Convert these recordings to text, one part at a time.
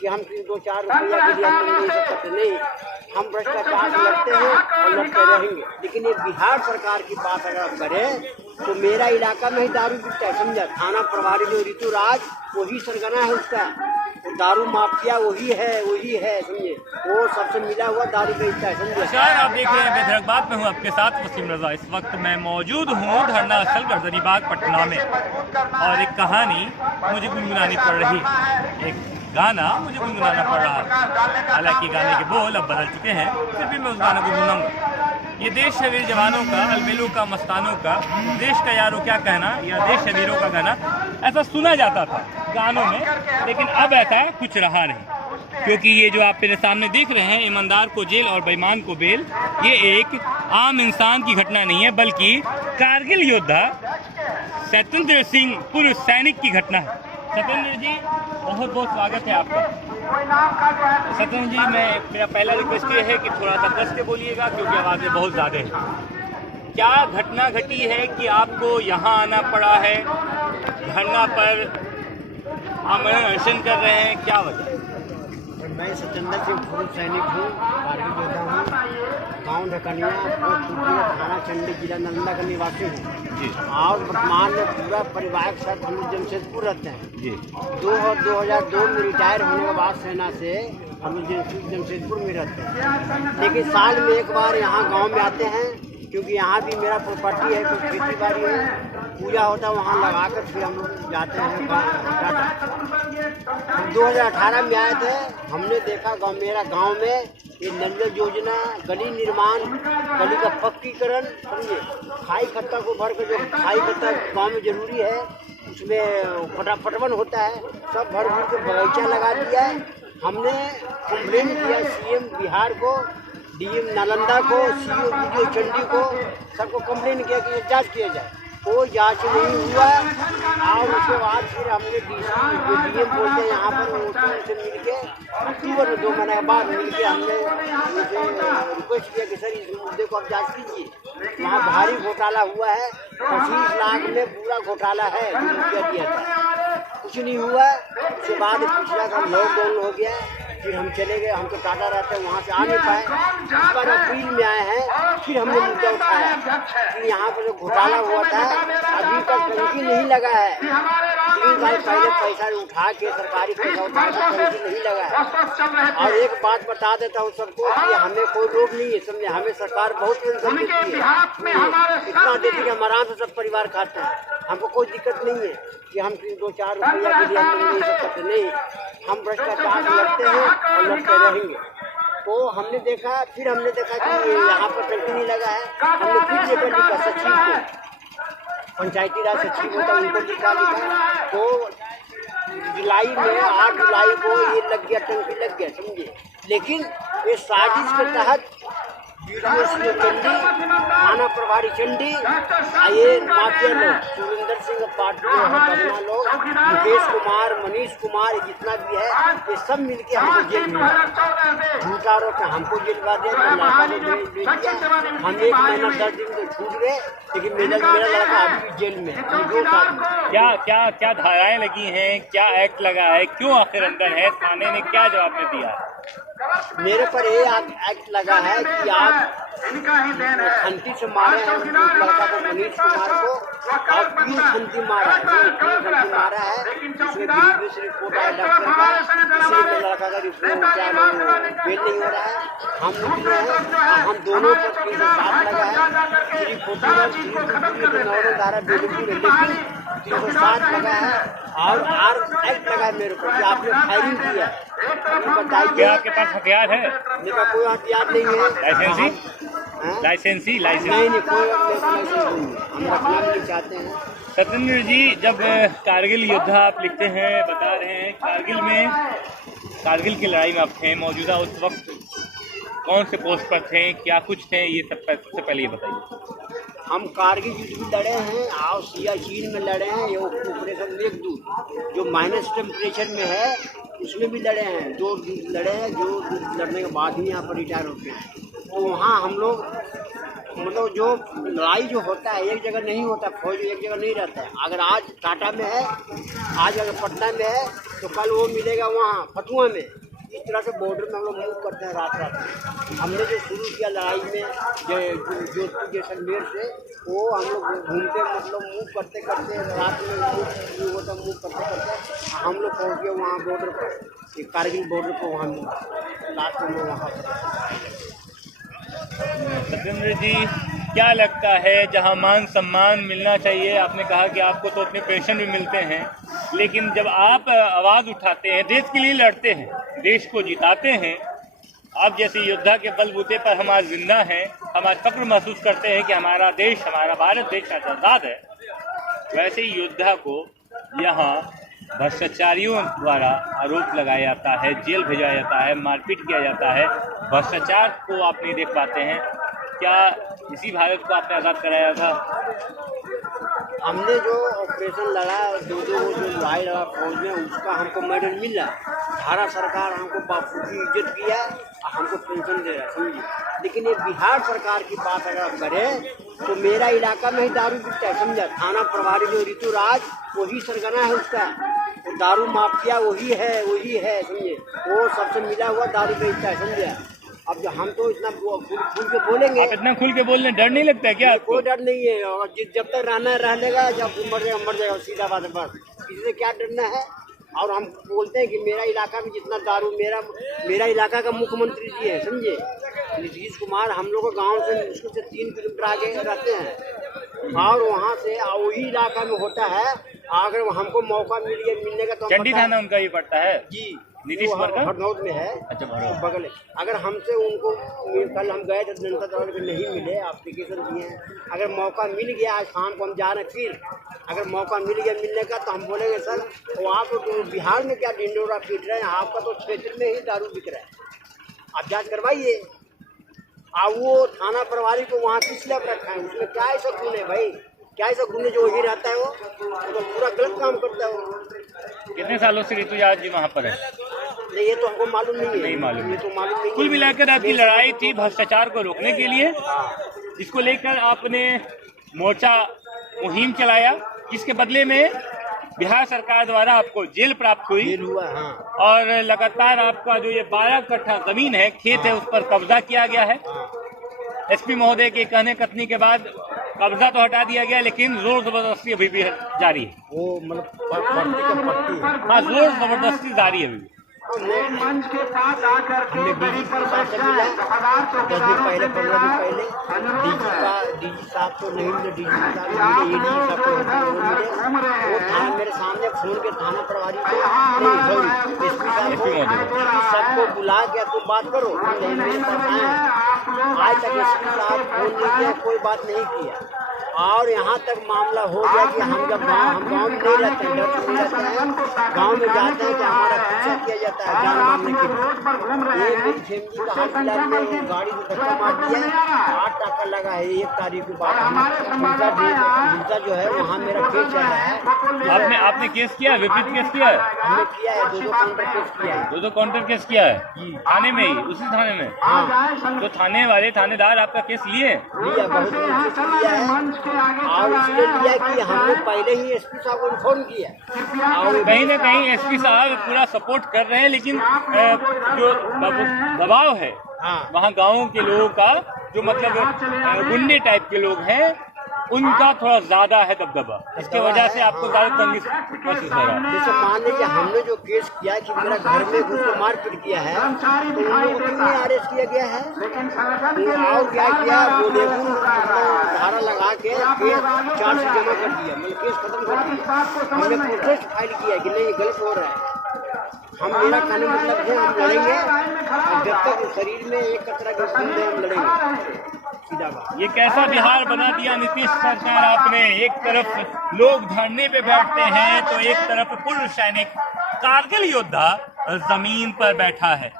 कि हम 2-4 रुपया के लिए हम लोग ये सब करते नहीं। हम भ्रष्टाचार से लड़ते हैं और लड़ते रहेंगे। लेकिन ये बिहार सरकार की बात अगर आप करें तो मेरा इलाका में ही दारू बिकता है, समझा। थाना प्रभारी जो ऋतुराज वही सरगना है उसका, वो दारू माफिया वही है समझे। वो सबसे मिला हुआ दारू बेचता है, समझे। सर आप देख रहे हैं बेदरकबाद में हूँ आपके साथ वसीम रजा। इस वक्त मैं मौजूद हूँ धरना स्थल गर्दनीबाग पटना में, और एक कहानी मुझे गुनगुनानी पड़ रही, एक गाना मुझे गुनगुनाना पड़ रहा है। हालांकि गाने के बोल अब बदल चुके हैं, फिर भी मैं उस गाने को गुनगुनाऊंगा। ये देश है वीर जवानों का, अलबेलों का, मस्तानों का, देश का यारों क्या कहना, या देश है वीरों का गाना, ऐसा सुना जाता था गानों में। लेकिन अब ऐसा कुछ रहा नहीं, क्योंकि ये जो आप मेरे सामने देख रहे हैं, ईमानदार को जेल और बेईमान को बेल, ये एक आम इंसान की घटना नहीं है, बल्कि कारगिल योद्धा सत्येंद्र सिंह पूर्व सैनिक की घटना है। सत्येंद्र जी बहुत बहुत स्वागत है आपका। सत्येंद्र जी मेरा पहला रिक्वेस्ट ये है कि थोड़ा सा कस के बोलिएगा, क्योंकि आवाज़ें बहुत ज़्यादा हैं। क्या घटना घटी है कि आपको यहाँ आना पड़ा है, धरना पर आमरण अनशन कर रहे हैं, क्या वजह? मैं सत्येंद्र सिंह पूर्व सैनिक हूँ, कारगिल योद्धा हूँ, गाँव ढकनिया, थाना चंडी, जिला नालंदा का निवासी हूँ जी। और वर्तमान में पूरा परिवार के साथ हम लोग जमशेदपुर रहते हैं जी। 2002 में रिटायर होने के बाद सेना से हम लोग जमशेदपुर में रहते हैं। लेकिन साल में एक बार यहाँ गाँव में आते हैं, क्योंकि यहाँ भी मेरा प्रॉपर्टी है, कुछ खेती बाड़ी है, पूजा होता है, वहाँ लगा कर फिर हम लोग जाते हैं गाँव। 2018 में आए थे, हमने देखा मेरा गांव में ये नल योजना, गली निर्माण, गली का पक्कीकरण, समझिए। खाई खत्ता को भर कर, जो खाई खत्ता गांव में जरूरी है, उसमें पटवन होता है, सब भर भर के बगीचा लगा दिया है। हमने कंप्लेन किया सीएम बिहार को, डीएम नालंदा को, सीओ वीडियो चंडी को, सबको कंप्लेन किया कि ये जांच किया जाए। कोई जांच नहीं हुआ। और उसके बाद फिर हमने डीएम बोलते हैं यहाँ पर, उनसे मिल के अक्टूबर में 2 महीने के बाद मिल के हमने उनसे रिक्वेस्ट किया कि सर इस मुद्दे को आप जांच कीजिए। वहाँ भारी घोटाला हुआ है, 25 लाख में पूरा घोटाला है जो रुपया दिया था, कुछ नहीं हुआ। उसके बाद पिछला साल लॉकडाउन हो गया, फिर हम चले गए, हम तो टाटा रहते हैं, वहाँ से आ नहीं पाए। इस बार अप्रैल में आए हैं, फिर हमने मुद्दा उठाया कि यहाँ पर जो घोटाला हुआ था अभी तक टंकी नहीं लगा है। 3 साल पहले पैसा उठा के, सरकारी पैसा उठा के टंकी नहीं लगा है। और एक बात बता देता हूँ सबको कि हमें कोई रोग नहीं है, समझे। हमें सरकार बहुत पेंशन देती है, इतना देती है कि हम आराम से सब परिवार खाते हैं। हमको कोई दिक्कत नहीं है कि हम 2-4 रुपया के लिए हम लोग ये सब करते नहीं। हम भ्रष्टाचार से लड़ते हैं और लड़ते रहेंगे। तो हमने देखा कि यहाँ पर टंकी नहीं लगा है। हमने फिर लेकर लिखा सचिव को, पंचायती राज सचिव होता है, उनको लिखा। तो जुलाई में 8 जुलाई को ये लग गया, टंकी लग गया, समझिए। लेकिन ये साजिश के तहत वीडियो चंडी, थाना प्रभारी चंडी, ये माफिया लोग, सुरेंद्र सिंह पाटिल लोग, मुकेश कुमार, मनीष कुमार, जितना भी है, ये सब मिलके हमको जेल में झूठा आरोप हमको जेलवा दिया। हम 1 महीना 10 दिन तो छूट गए, लेकिन मेरा लड़का अभी भी जेल में है। 2 साल में क्या धाराएं लगी हैं, क्या एक्ट लगा है, क्यों आखिर अंदर है, थाने ने क्या जवाब में दिया? मेरे पर ये एक्ट लगा है कि आप खंती से मारे हैं लड़का को, मनीष कुमार को, और 3 खंती मारा है। इसमें रिपोर्ट आया डॉक्टर का, इसलिए लड़का का रिपोर्ट बेल नहीं हो रहा है। हम निकले हैं, हम दोनों पर केस 7 लगा है, 340 धारा बेलपुर, लेकिन 307 लगा है। और आर एक्ट लगा है मेरे को कि आपने फायरिंग किया है। बताइए, आपके पास हथियार है? मेरा कोई हथियार नहीं है। लाइसेंसी नहीं, कोई हम रखना नहीं चाहते हैं। सत्येंद्र जी, जब कारगिल योद्धा आप लिखते हैं, बता रहे हैं, कारगिल की लड़ाई में आप थे मौजूदा, उस वक्त कौन से पोस्ट पर थे, क्या कुछ थे, ये सबसे पहले ये बताइए। हम कारगिल युद्ध भी लड़े हैं और सियाचिन में लड़े हैं, ये ऑपरेशन मेघदूत जो माइनस टेम्परेचर में है, उसमें भी लड़े हैं। 2 लड़े हैं, जो लड़ने के बाद ही यहाँ पर रिटायर होते हैं। तो वहाँ हम लोग मतलब जो लड़ाई जो होता है एक जगह नहीं होता, फौज एक जगह नहीं रहता है। अगर आज टाटा में है, आज अगर पटना में है, तो कल वो मिलेगा वहाँ फतुआ में। इस तरह से बॉर्डर में हम लोग मूव करते हैं रात रात में। हमने जो शुरू किया लड़ाई में जोधपुर जैसलमेर से, वो हम लोग घूमते मतलब मूव करते करते रात में मूव करते करते हम लोग पहुँच गए वहाँ बॉर्डर पर, कारगिल बॉर्डर पर। वहाँ लास्ट में वहाँ पर। सत्येंद्र जी, क्या लगता है जहां मान सम्मान मिलना चाहिए, आपने कहा कि आपको तो अपने पेंशन भी मिलते हैं, लेकिन जब आप आवाज़ उठाते हैं, देश के लिए लड़ते हैं, देश को जिताते हैं, आप जैसे योद्धा के बलबूते पर हम आज जिंदा हैं, हम आज फक्र महसूस करते हैं कि हमारा देश, हमारा भारत देश आज़ाद है, वैसे ही योद्धा को यहाँ भ्रष्टाचारियों द्वारा आरोप लगाया जाता है, जेल भेजा जाता है, मारपीट किया जाता है। भ्रष्टाचार को आप नहीं देख पाते हैं। क्या इसी भारत को आपने आज़ाद कराया था? हमने जो ऑपरेशन लड़ा, जो लड़ाई लड़ा फौज में, उसका हमको मेडल मिल रहा है। भारत सरकार हमको बापू की इज्जत किया है, हमको पेंशन दे रहा है, समझिए। लेकिन ये बिहार सरकार की बात अगर आप करें तो मेरा इलाका में ही दारू बिकता है, समझा। थाना प्रभारी जो ऋतुराज, वही सरगना है उसका, वो दारू माफिया वही है, समझे। वो सबसे मिला हुआ दारू बेचता है, समझे। अब हम तो इतना खुल के बोलेंगे। आप इतना खुल के बोलने डर नहीं लगता है क्या? कोई डर नहीं है, और जब तक रहना है रह लेगा, जब मर जाएगा, सीधा बात है, बस। किसी से क्या डरना है। और हम बोलते हैं कि मेरा इलाका में जितना दारू, मेरा इलाका का मुख्यमंत्री जी है, समझे, नीतीश कुमार। हम लोग गाँव से मुश्किल से 3 किलोमीटर आगे रहते हैं, और वहाँ से वही इलाका में होता है। अगर हमको मौका मिलने का तो चंडी थाना उनका ही पड़ता है जी, नीतीश कुमार का हरनौत में है। अच्छा, बगल है। अगर हमसे उनको कल हम गए थे जनता दल के, नहीं मिले, एप्लीकेशन दिए हैं। अगर मौका मिल गया, आज शाम को हम जा रहे हैं, फिर अगर मौका मिल गया मिलने का, तो हम बोलेंगे सर वो आप तो बिहार में क्या ढिंडोरा पीट रहे हैं, आपका तो क्षेत्र में ही दारू बिक रहा है, आप जाँच करवाइए। और वो थाना प्रभारी को वहाँ किस लिए रखा है, उसमें क्या ऐसा खून है भाई, क्या ऐसा खून है जो वही रहता है, वो तो पूरा गलत काम करता है वो। कितने सालों से ऋतुराज जी वहाँ पर है? नहीं, ये तो हमको मालूम नहीं है। नहीं मालूम, ये तो मालूम नहीं। कुल मिलाकर आपकी लड़ाई थी भ्रष्टाचार को रोकने के लिए। इसको लेकर आपने मोर्चा मुहिम चलाया, जिसके बदले में बिहार सरकार द्वारा आपको जेल प्राप्त हुई। जेल हुआ, हाँ। और लगातार आपका जो ये 12 कट्ठा जमीन है, खेत है, उस पर कब्जा किया गया है। एसपी महोदय के कहने कथनी के बाद कब्जा तो हटा दिया गया, लेकिन जोर जबरदस्ती अभी भी जारी है। वो मतलब पट्टी है। हाँ, जोर जबरदस्ती जारी है अभी। मंच के पास आकर के गरीब पर बैठ जाए। 10 दिन पहले, 15 दिन पहले डीजी साहब तो नहीं मिले, डीजी साहब मिले, ईडी साहब तो मिले। वो थाना मेरे सामने फोन के थाना प्रभारी को, एसपी साहब को, सबको बुला के तो बात करो, नहीं मेरे पास आए। आज तक एसपी साहब फोन नहीं किया, कोई बात नहीं किया। और यहाँ तक मामला हो गया कि हम जब गाँव में नहीं रहते हैं, डर नहीं रहते हैं, गाँव में जाते हैं कि हमारा पीछा किया जाता है जान मारने के लिए। ये मेरी फैमिली का हाल फिलहाल में गाड़ी से धक्का मार दिया, 8 टाका लगा है 1 तारीख के बाद। दूसरा जो है वहाँ मेरा केस चल रहा है। आपने केस किया है, विपरीत केस किया है? हमने किया है, 2 काउंटर केस किया है। 2 काउंटर केस किया है थाने में ही, उसी थाने में? हाँ। तो थाने वाले थानेदार आपका केस लिए? लिया, बहुत लिया है। और इसलिए लिया कि हमने पहले ही एसपी साहब को इन्फॉर्म किया। और कहीं ना कहीं एसपी साहब पूरा सपोर्ट कर रहे हैं, लेकिन जो दबाव है वहाँ गाँव के लोगों का, जो मतलब गुंडे टाइप के लोग हैं, उनका थोड़ा ज्यादा है दबदबा, इसके वजह से आपको ज्यादा तंगी महसूस हो रहा है। जैसे मान लीजिए हमने जो केस किया कि मेरा घर में घुस को मारपीट किया है, तो उन लोगों को कितने अरेस्ट किया गया है, और क्या किया, वो धारा लगा के केस चार्ज जमा कर दिया, मतलब केस खत्म कर दिया। हमने प्रोटेस्ट फाइल किया कि नहीं ये गलत हो रहा है। हम मेरा कहने मतलब है हम लड़ेंगे, और जब तक शरीर में एक कतरा के खून है हम लड़ेंगे। ये कैसा बिहार बना दिया नीतीश सरकार आपने, एक तरफ लोग धरने पे बैठते हैं तो एक तरफ पूर्व सैनिक कारगिल योद्धा जमीन पर बैठा है।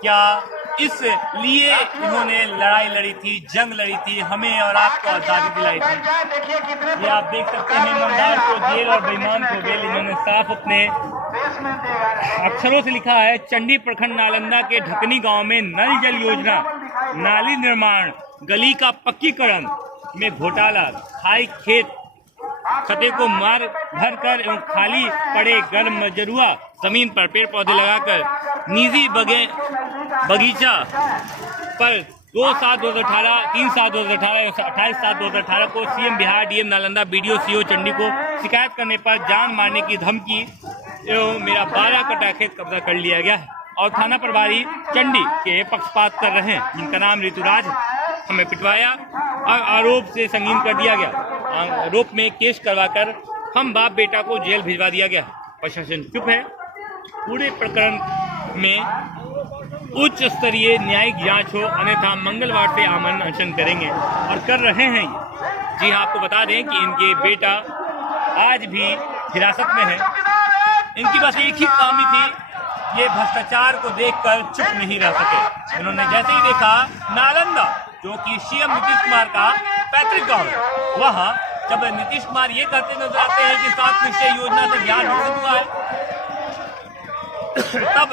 क्या इस लिए इन्होंने लड़ाई लड़ी थी, जंग लड़ी थी, हमें और आपको आजादी दिलाई थी? ये आप देख सकते हैं, ईमानदार को जेल और बेईमान को बेल। इन्होंने साफ अपने अक्षरों से लिखा है, चंडी प्रखंड नालंदा के ढकनी गांव में नल जल योजना नाली निर्माण, गली का पक्कीकरण में घोटाला, खाई खेत खते को मार भर कर एवं खाली पड़े गर्म मजरुआ जमीन पर पेड़ पौधे लगाकर निजी बगीचा पर 2/7/2018, 3/7/2018 एवं 28/7/2018 को CM Bihar, DM Nalanda, BDO CO Chandi को शिकायत करने पर जान मारने की धमकी एवं मेरा 12 कट्टा खेत कब्जा कर लिया गया है और थाना प्रभारी चंडी के पक्षपात कर रहे हैं, जिनका नाम ऋतुराज है, हमें पिटवाया और आरोप से संगीन कर दिया गया। आरोप में केस करवाकर हम बाप बेटा को जेल भिजवा दिया गया। प्रशासन चुप है। पूरे प्रकरण में उच्च स्तरीय न्यायिक जांच हो, अन्यथा मंगलवार से आमरण अनशन करेंगे और कर रहे हैं। जी हाँ, आपको बता दें कि इनके बेटा आज भी हिरासत में है। इनकी बस एक ही काम थी, ये भ्रष्टाचार को देखकर चुप नहीं रह सके। इन्होंने जैसे ही देखा नालंदा, जो कि सीएम नीतीश कुमार का पैतृक गांव है, वहां जब नीतीश कुमार ये कहते नजर आते हैं कि 7 निश्चय योजना से बिहार विकसित हुआ है, तब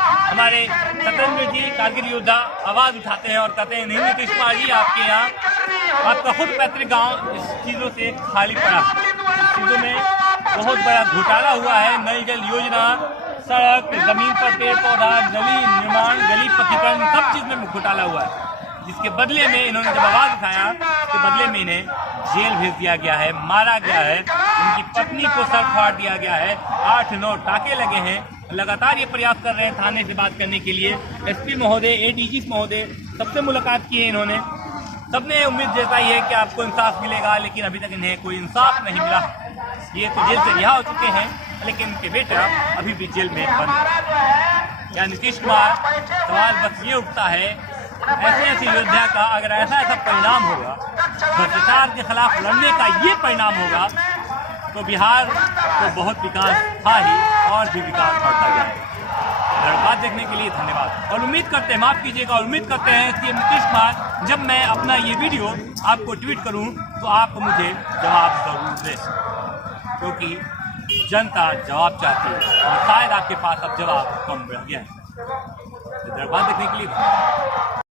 हमारे सत्येंद्र जी कारगिल योद्धा आवाज उठाते हैं और कहते हैं नहीं नीतीश कुमार जी, आपके यहाँ आपका खुद पैतृक गांव इस चीजों से खाली पड़ा। इस चीजों में बहुत बड़ा घोटाला हुआ है। नल जल योजना, सड़क, जमीन पर पेड़ पौधा, गली निर्माण, गली पक्कीकरण, सब चीज में घोटाला हुआ है, जिसके बदले में इन्होंने जब आवाज उठाया, उसके बदले में इन्हें जेल भेज दिया गया है, मारा गया है, उनकी पत्नी को सर फाड़ दिया गया है, 8-9 टाके लगे हैं। लगातार ये प्रयास कर रहे हैं थाने से बात करने के लिए। एसपी महोदय, एडीजी महोदय, सबसे मुलाकात की है इन्होंने। सबने उम्मीद जताई है कि आपको इंसाफ मिलेगा, लेकिन अभी तक इन्हें कोई इंसाफ नहीं मिला। ये तो जेल से रिहा हो चुके हैं, लेकिन इनके बेटा अभी भी जेल में बंद है। या नीतीश कुमार, सवाल बस ये उठता है, ऐसे योद्धा का अगर ऐसा परिणाम होगा, भ्रष्टाचार के खिलाफ लड़ने का ये परिणाम होगा, तो बिहार को बहुत विकास था ही और भी विकास बढ़ता जाएगा। बात देखने के लिए धन्यवाद और उम्मीद करते हैं, माफ कीजिएगा, और उम्मीद करते हैं कि नीतीश कुमार जब मैं अपना ये वीडियो आपको ट्वीट करूं तो आप मुझे जवाब जरूर दें, क्योंकि जनता जवाब चाहती है और शायद आपके पास अब जवाब कम रह गया है। बात देखने के लिए